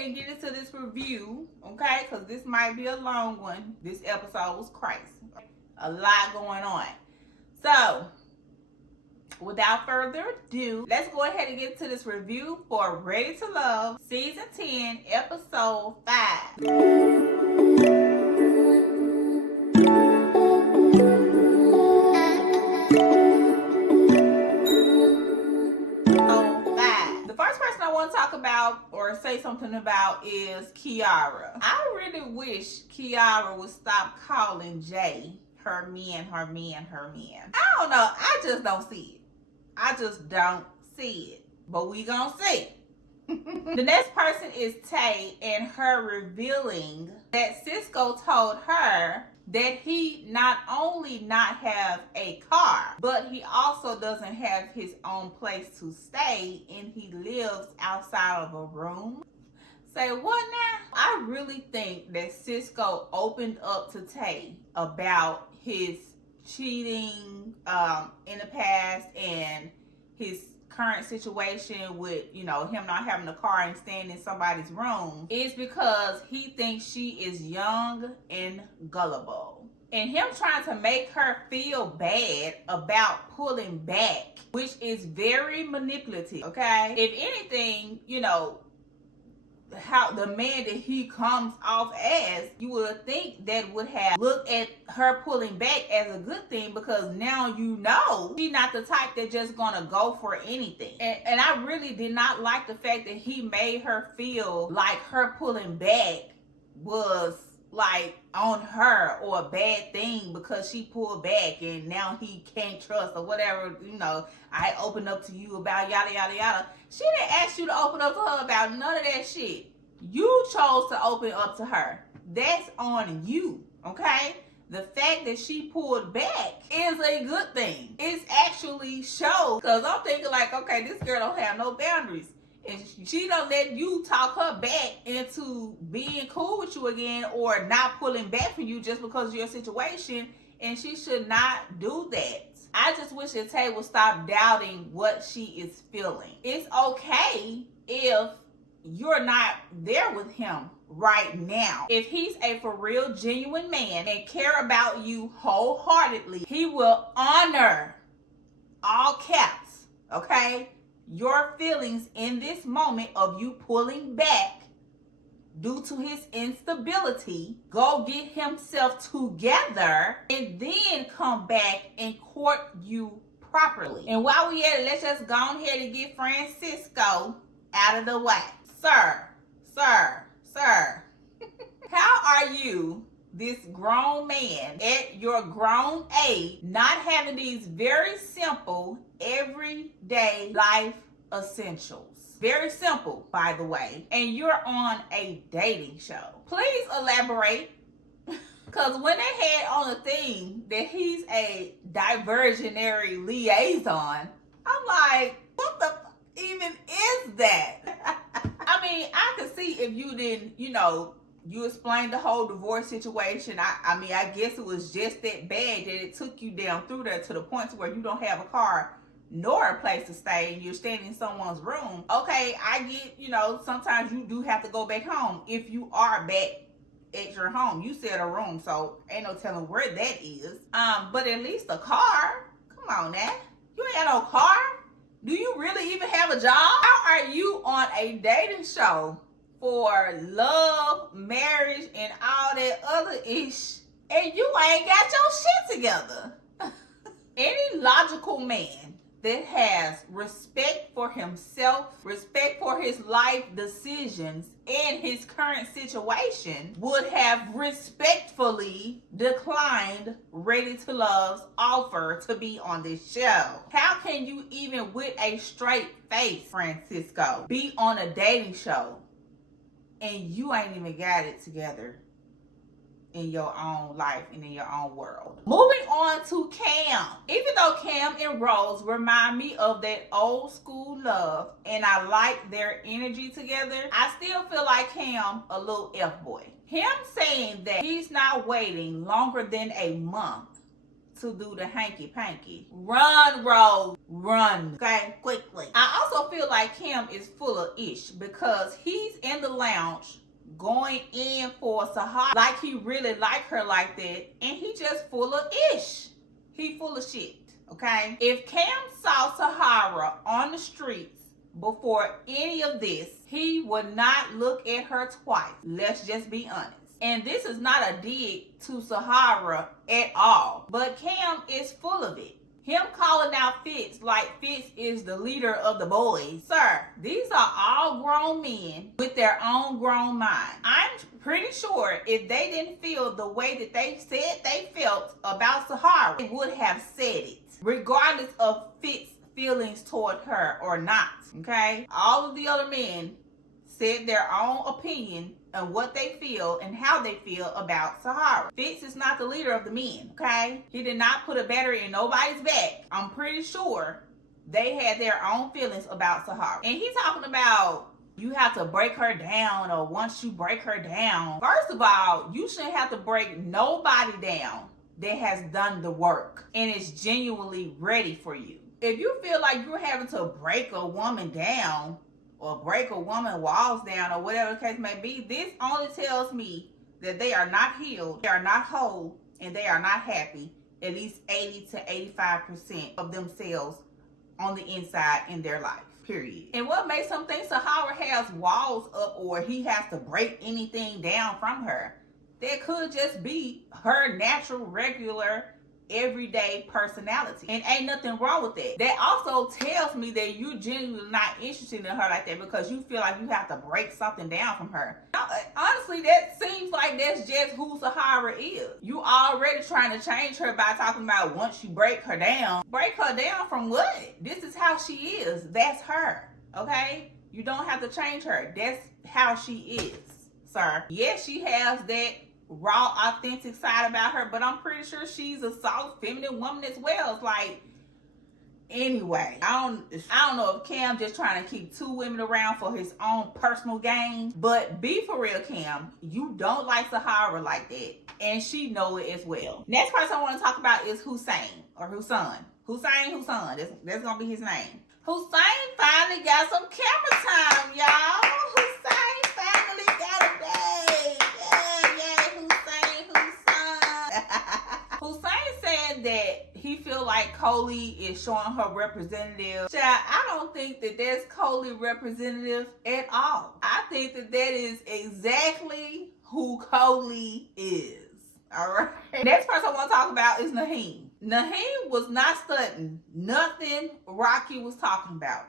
ahead and get into this review, okay? Because this might be a long one. This episode was crazy. A lot going on. So, without further ado, let's go ahead and get to this review for Ready to Love, Season 10, Episode 5. Talk about or say something about is Kiara. I really wish Kiara would stop calling Jay her man. I don't know. I just don't see it. I just don't see it. But we gonna see. The next person is Tay and her revealing that Cisco told her that he not only not have a car, but he also doesn't have his own place to stay and he lives outside of a room. Say what now? I really think that Cisco opened up to Tay about his cheating in the past and his current situation with, him not having a car and staying in somebody's room is because he thinks she is young and gullible. And him trying to make her feel bad about pulling back, which is very manipulative, okay? If anything, how the man that he comes off as, you would think that would have looked at her pulling back as a good thing, because now she's not the type that just gonna go for anything. And I really did not like the fact that he made her feel like her pulling back was like on her or a bad thing because she pulled back and now he can't trust or whatever. I opened up to you about yada yada yada. She didn't ask you to open up to her about none of that shit. You chose to open up to her. That's on you, okay? The fact that she pulled back is a good thing. It's actually shows, because I'm thinking like, okay, this girl don't have no boundaries. And she don't let you talk her back into being cool with you again or not pulling back from you just because of your situation. And she should not do that. I just wish that Tay would stop doubting what she is feeling. It's okay if you're not there with him right now. If he's a for real, genuine man and care about you wholeheartedly, he will honor, all caps, okay, your feelings in this moment of you pulling back due to his instability. Go get himself together and then come back and court you properly. And while we at it, let's just go ahead and get Francisco out of the way. Sir, how are you, this grown man at your grown age, not having these very simple everyday life essentials? Very simple, by the way. And you're on a dating show. Please elaborate. Because when they had on the thing that he's a diversionary liaison, I'm like, what the even is that? I mean, I could see if you didn't, you explained the whole divorce situation. I guess it was just that bad that it took you down through there to the point where you don't have a car nor a place to stay and you're staying in someone's room. Okay, I get, sometimes you do have to go back home if you are back at your home. You said a room, so ain't no telling where that is. But at least a car. Come on now. You ain't got no car? Do you really even have a job? How are you on a dating show for love, marriage, and all that other ish, and you ain't got your shit together? Any logical man that has respect for himself, respect for his life decisions and his current situation would have respectfully declined Ready to Love's offer to be on this show. How can you even with a straight face, Francisco, be on a dating show and you ain't even got it together in your own life and in your own world? Moving on to Cam. Even though Cam and Rose remind me of that old school love and I like their energy together, I still feel like Cam a little F-boy. Him saying that he's not waiting longer than a month to do the hanky-panky. Run, Rose, run, okay, quickly. I also feel like Kim is full of ish because he's in the lounge going in for Sahara like he really like her like that, and he just full of ish. He full of shit, okay? If Cam saw Sahara on the streets before any of this, he would not look at her twice. Let's just be honest. And this is not a dig to Sahara at all, but Cam is full of it. Him calling out Fitz like Fitz is the leader of the boys. Sir, these are all grown men with their own grown mind. I'm pretty sure if they didn't feel the way that they said they felt about Sahara, they would have said it, regardless of Fitz's feelings toward her or not, okay? All of the other men said their own opinion and what they feel and how they feel about Sahara. Fitz is not the leader of the men, okay? He did not put a battery in nobody's back. I'm pretty sure they had their own feelings about Sahara. And he's talking about you have to break her down, or once you break her down. First of all, you shouldn't have to break nobody down that has done the work and is genuinely ready for you. If you feel like you're having to break a woman down, or break a woman walls down, or whatever the case may be, this only tells me that they are not healed, they are not whole, and they are not happy, at least 80 to 85% of themselves on the inside in their life, period. And what makes him think Sahara has walls up or he has to break anything down from her? That could just be her natural, regular, everyday personality, and ain't nothing wrong with that. That also tells me that you genuinely not interested in her like that because you feel like you have to break something down from her. Now, honestly, that seems like that's just who Sahara is. You already trying to change her by talking about once you break her down. Break her down from what? This is how she is. That's her, okay? You don't have to change her. That's how she is, sir. Yes, she has that raw, authentic side about her, but I'm pretty sure she's a soft, feminine woman as well. It's like, anyway, I don't know if Cam just trying to keep two women around for his own personal gain, but be for real, Cam, you don't like Sahara like that, and she know it as well. Next person I want to talk about is Hussein, or Husan. Hussein. That's gonna be his name. Hussein finally got some camera time, y'all. Hussein finally got a day. Hussein said that he feel like Coley is showing her representative. Child, I don't think that that's Coley representative at all. I think that that is exactly who Coley is. All right. Next person I want to talk about is Mahin. Mahin was not studying nothing Rocky was talking about.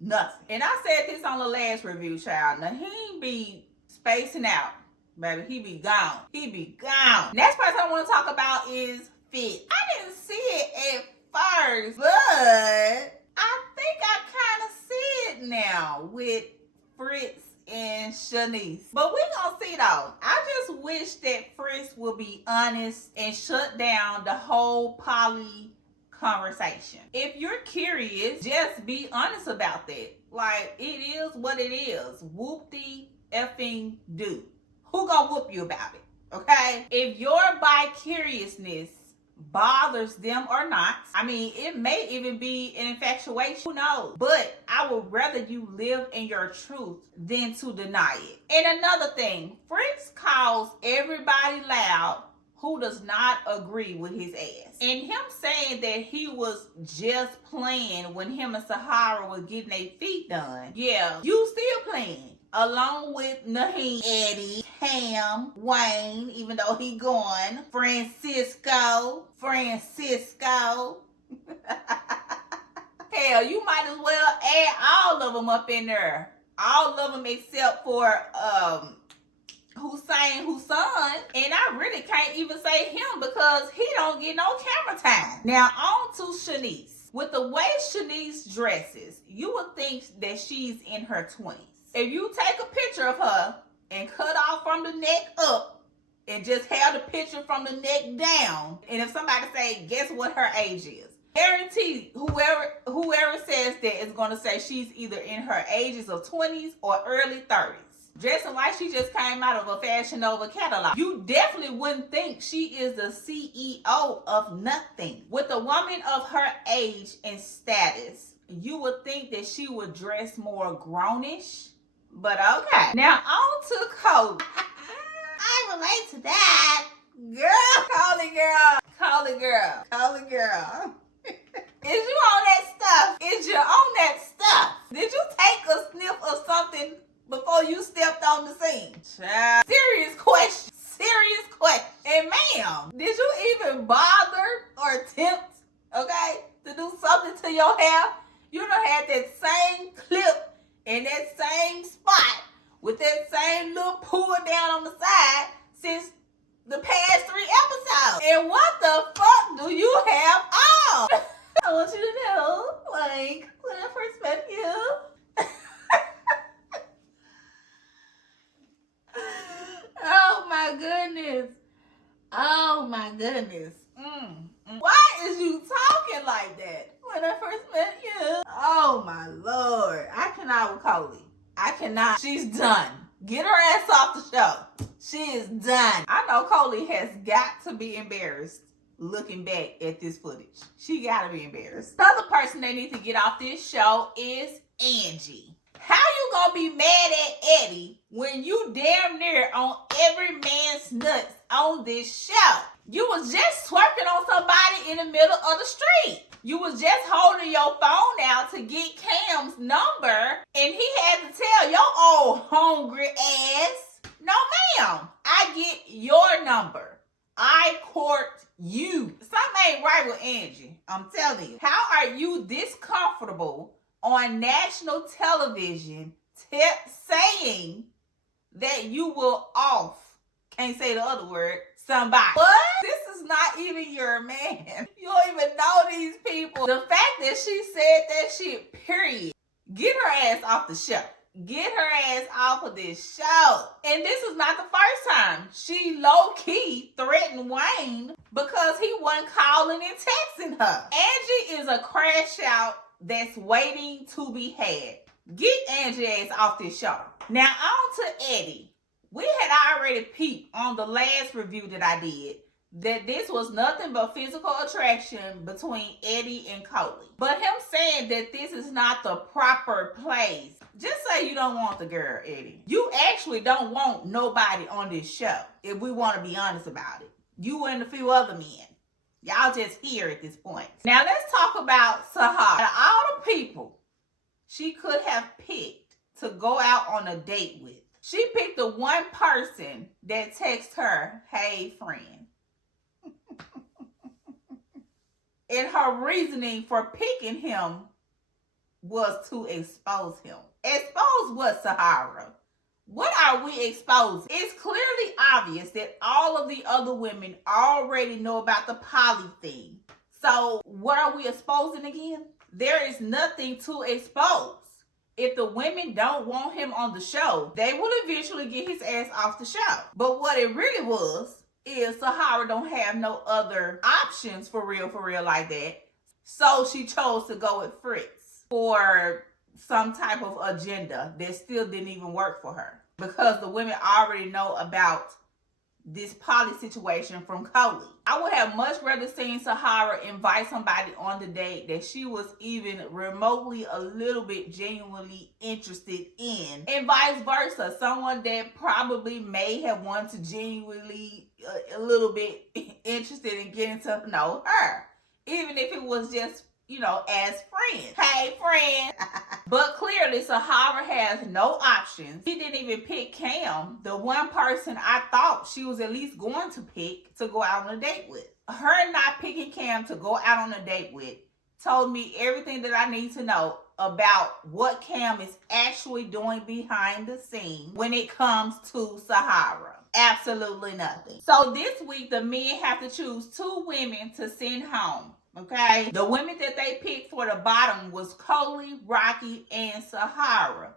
Nothing. And I said this on the last review, child. Mahin be spacing out. Baby, he be gone. He be gone. Next person I want to talk about is Fitz. I didn't see it at first, but I think I kind of see it now with Fritz and Shanice. But we gonna see though. I just wish that Fritz would be honest and shut down the whole poly conversation. If you're curious, just be honest about that. Like, it is what it is. Whoop-de effing do. Who gonna whoop you about it, okay? If your bi-curiousness bothers them or not, I mean, it may even be an infatuation, who knows? But I would rather you live in your truth than to deny it. And another thing, Fritz calls everybody loud who does not agree with his ass. And him saying that he was just playing when him and Sahara was getting their feet done. Yeah, you still playing. Along with Mahin, Eddie, Cam, Wayne, even though he gone, Francisco. Hell, you might as well add all of them up in there. All of them except for Hussein. And I really can't even say him because he don't get no camera time. Now on to Shanice. With the way Shanice dresses, you would think that she's in her 20s. If you take a picture of her and cut off from the neck up and just have the picture from the neck down, and if somebody say, guess what her age is? Guarantee whoever says that is going to say she's either in her ages of 20s or early 30s. Dressing like she just came out of a Fashion Nova catalog. You definitely wouldn't think she is the CEO of nothing. With a woman of her age and status, you would think that she would dress more grownish. But okay. Now on to Coley. I relate to that. Girl, Coley girl. Coley girl. Coley girl. Is you on that stuff? Is you on that stuff? Did you take a sniff of something before you stepped on the scene? Child. Serious question. Serious question. And ma'am, did you even bother or attempt, okay, to do something to your hair? You done had that same clip in that same spot with that same little pull down on the side since the past 3 episodes. And what the fuck do you have on? I want you to know, like, when I first met you. Oh my goodness. Oh my goodness. Why is you talking like that when I first met you? Oh my Lord. I cannot with Coley. I cannot. She's done. Get her ass off the show. She is done. I know Coley has got to be embarrassed looking back at this footage. She gotta be embarrassed. The other person they need to get off this show is Angie. How you gonna be mad at Eddie when you damn near on every man's nuts on this show? You was just twerking on somebody in the middle of the street. You was just holding your phone out to get Cam's number, and he had to tell your old hungry ass, no ma'am, I get your number. I court you. Something ain't right with Angie. I'm telling you. How are you this comfortable on national television saying that you will off, can't say the other word, somebody? What? This is not even your man. You don't even know these people. The fact that she said that shit, period. Get her ass off the show. Get her ass off of this show. And this is not the first time she low-key threatened Wayne because he wasn't calling and texting her. Angie is a crash out that's waiting to be had. Get Angie ass off this show. Now on to Eddie. We had already peeped on the last review that I did that this was nothing but physical attraction between Eddie and Coley. But him saying that this is not the proper place. Just say you don't want the girl, Eddie. You actually don't want nobody on this show, if we want to be honest about it. You and a few other men. Y'all just here at this point. Now let's talk about Sahara. Out of all the people she could have picked to go out on a date with, she picked the one person that texted her, "Hey, friend." And her reasoning for picking him was to expose him. Expose what, Sahara? What are we exposing? It's clearly obvious that all of the other women already know about the poly thing. So what are we exposing again? There is nothing to expose. If the women don't want him on the show, they will eventually get his ass off the show. But what it really was is Sahara don't have no other options for real like that. So she chose to go with Fritz for some type of agenda that still didn't even work for her. Because the women already know about this poly situation from Coley. I would have much rather seen Sahara invite somebody on the date that she was even remotely a little bit genuinely interested in, and vice versa. Someone that probably may have wanted to genuinely a little bit interested in getting to know her, even if it was just, you know, as friends. Hey, friend. But clearly, Sahara has no options. She didn't even pick Cam, the one person I thought she was at least going to pick to go out on a date with. Her not picking Cam to go out on a date with told me everything that I need to know about what Cam is actually doing behind the scenes when it comes to Sahara. Absolutely nothing. So this week, the men have to choose 2 women to send home. Okay, the women that they picked for the bottom was Coley, Rocky, and Sahara.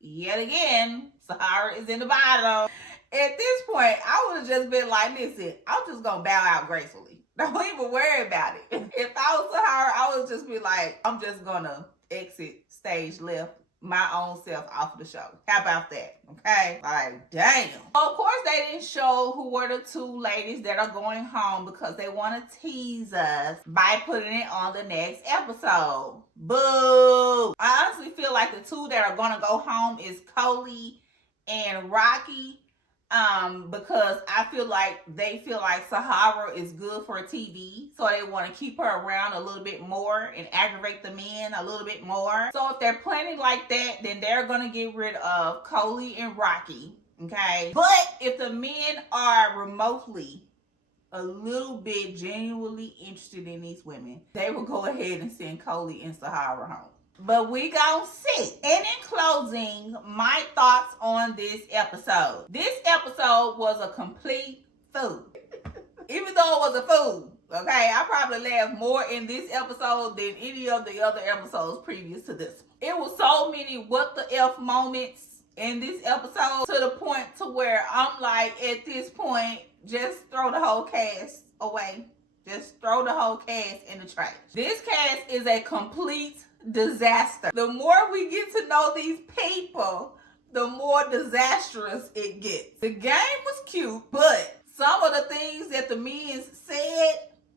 Yet again, Sahara is in the bottom. At this point, I would have just been like, listen, I'm just going to bow out gracefully. Don't even worry about it. If I was Sahara, I would just be like, I'm just gonna exit stage left my own self off the show. How about that? Okay? Like, damn. Of course, they didn't show who were the two ladies that are going home because they want to tease us by putting it on the next episode. Boo! I honestly feel like the two that are gonna go home is Coley and Rocky. Because I feel like they feel like Sahara is good for TV, so they want to keep her around a little bit more and aggravate the men a little bit more. So if they're planning like that, then they're gonna get rid of Coley and Rocky, okay? But if the men are remotely a little bit genuinely interested in these women, they will go ahead and send Coley and Sahara home. But we gon' see. And in closing, my thoughts on this episode. This episode was a complete fool. Even though it was a fool, okay? I probably laughed more in this episode than any of the other episodes previous to this. It was so many what the F moments in this episode to the point to where I'm like, at this point, just throw the whole cast away. Just throw the whole cast in the trash. This cast is a complete disaster. The more we get to know these people, the more disastrous it gets. The game was cute, but some of the things that the men said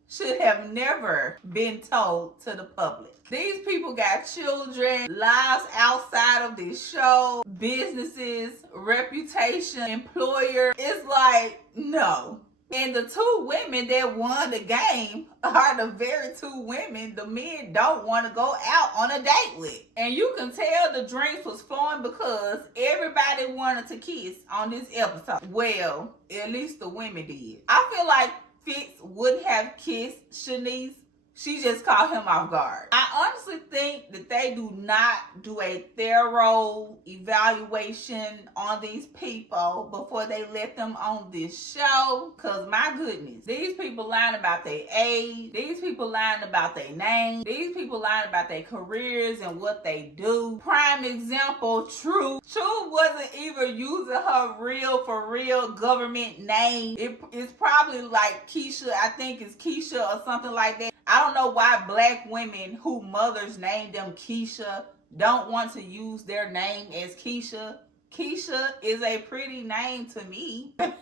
should have never been told to the public. These people got children, lives outside of this show, businesses, reputation, employer. It's like, no. And the two women that won the game are the very two women the men don't want to go out on a date with. And you can tell the drinks was flowing because everybody wanted to kiss on this episode. Well, at least the women did. I feel like Fitz would have kissed Shanice. She just caught him off guard. I honestly think that they do not do a thorough evaluation on these people before they let them on this show. Because my goodness, these people lying about their age. These people lying about their name. These people lying about their careers and what they do. Prime example, True. True wasn't even using her for real government name. It's probably like Keisha. I think it's Keisha or something like that. I don't know why black women who mothers named them Keisha don't want to use their name as Keisha. Keisha is a pretty name to me. But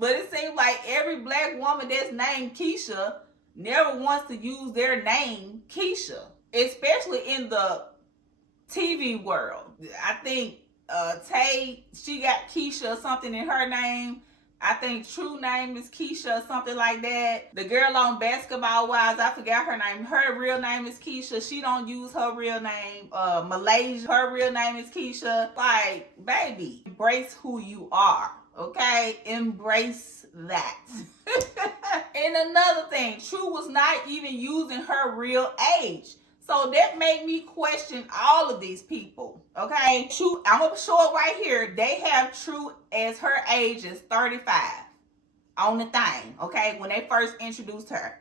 it seems like every black woman that's named Keisha never wants to use their name Keisha. Especially in the TV world. I think Tay, she got Keisha or something in her name. I think True name is Keisha or something like that. The girl on Basketball Wives, I forgot her name. Her real name is Keisha. She don't use her real name. Malaysia, her real name is Keisha. Like, baby, embrace who you are, okay? Embrace that. And another thing, True was not even using her real age. So that made me question all of these people, okay? True, I'm going to show it right here. They have True as her age is 35 on the thing, okay? When they first introduced her.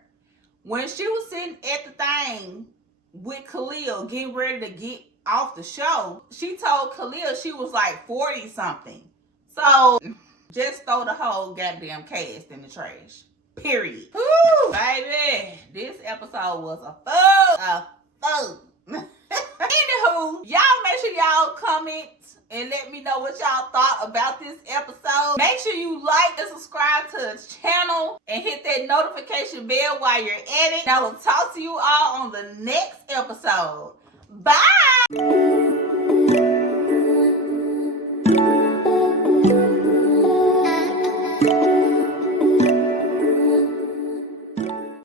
When she was sitting at the thing with Khalil getting ready to get off the show, she told Khalil she was like 40 something. So just throw the whole goddamn cast in the trash. Period. Woo, baby. This episode was a fool. Anywho, y'all make sure y'all comment and let me know what y'all thought about this episode. Make sure you like and subscribe to the channel and hit that notification bell while you're at it. And I will talk to you all on the next episode. Bye!